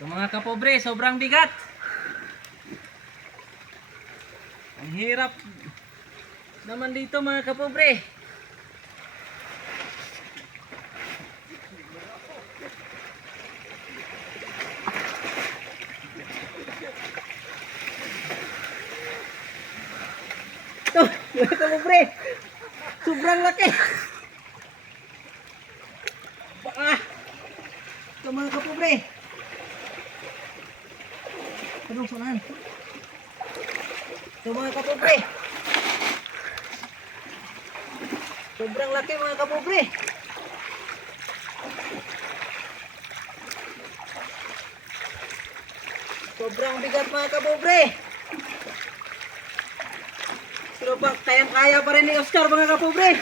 Ito mga kapobre, sobrang bigat. Ang hirap naman dito mga kapobre. Ito mga kapobre, sobrang laki. Ito mga kapobre. Anong saan? Ito mga kapobre. Sobrang laki mga kapobre. Sobrang bigat mga kapobre. Pero ba, kayang-kaya pa rin ni Oscar mga kapobre.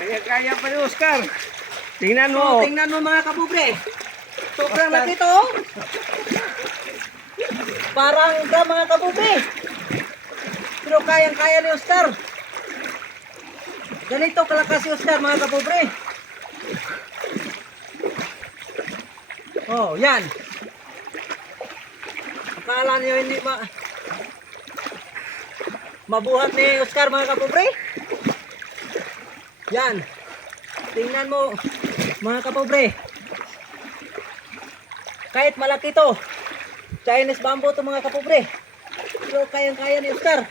Kaya pa ni Oscar. Tingnan mo. So, tingnan mo mga kapobre. Sobrang laki to. Parang drum mga kapobre. Pero kayang-kaya ni Oscar. Ganito kalakas si Oscar mga kapobre. Oh, yan. Akala niyo hindi mabuhat ni Oscar mga kapobre? Yan. Tingnan mo mga kapobre. Kahit malaki to, Chinese bamboo to mga kapobre. Pero kayang-kaya ni Oscar.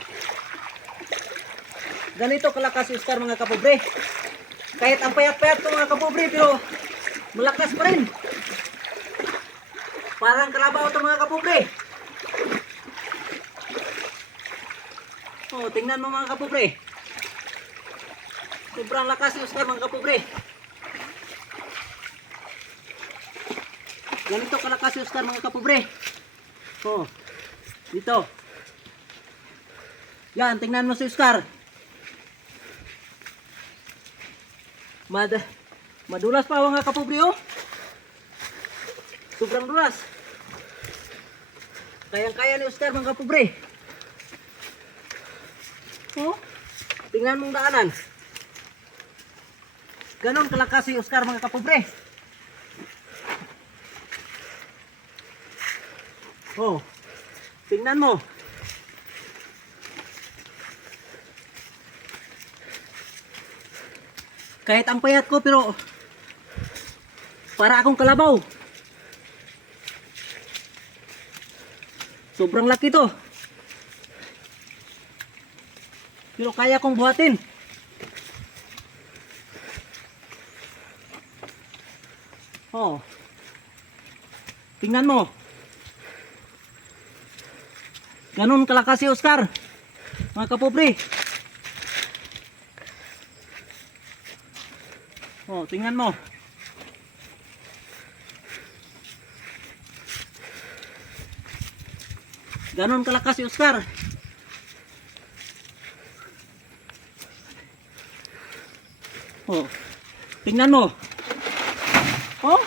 Ganito kalakas si Oscar mga kapobre. Kahit ang payat-payat to mga kapobre, pero malakas pa rin. Parang kalabaw to mga kapobre. Oh, tingnan mo mga kapobre. Sobrang lakas si Oscar mga kapobre. Ganito kalakas si Oscar mga kapobre. Oh, dito. Yan, tingnan mo si Oscar. Madulas pa mga kapobre oh. Sobrang dulas. Kayang-kaya ni Oscar mga kapobre. Oh, tingnan mong daanan. Ganon kalakas si Oscar mga kapobre. Oh, tingnan mo. Kahit ang payat ko pero para akong kalabaw. Sobrang laki to. Pero kaya kong buhatin. Oh. Tingnan mo. Ganun kalakas si Oscar. Mga kapobre. Oh, tingnan mo. Ganun kalakas si Oscar. Oh. Tingnan mo. Oh.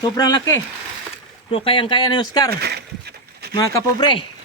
Sobrang laki. Pero kayang-kaya ni Oscar. Mga kapobre.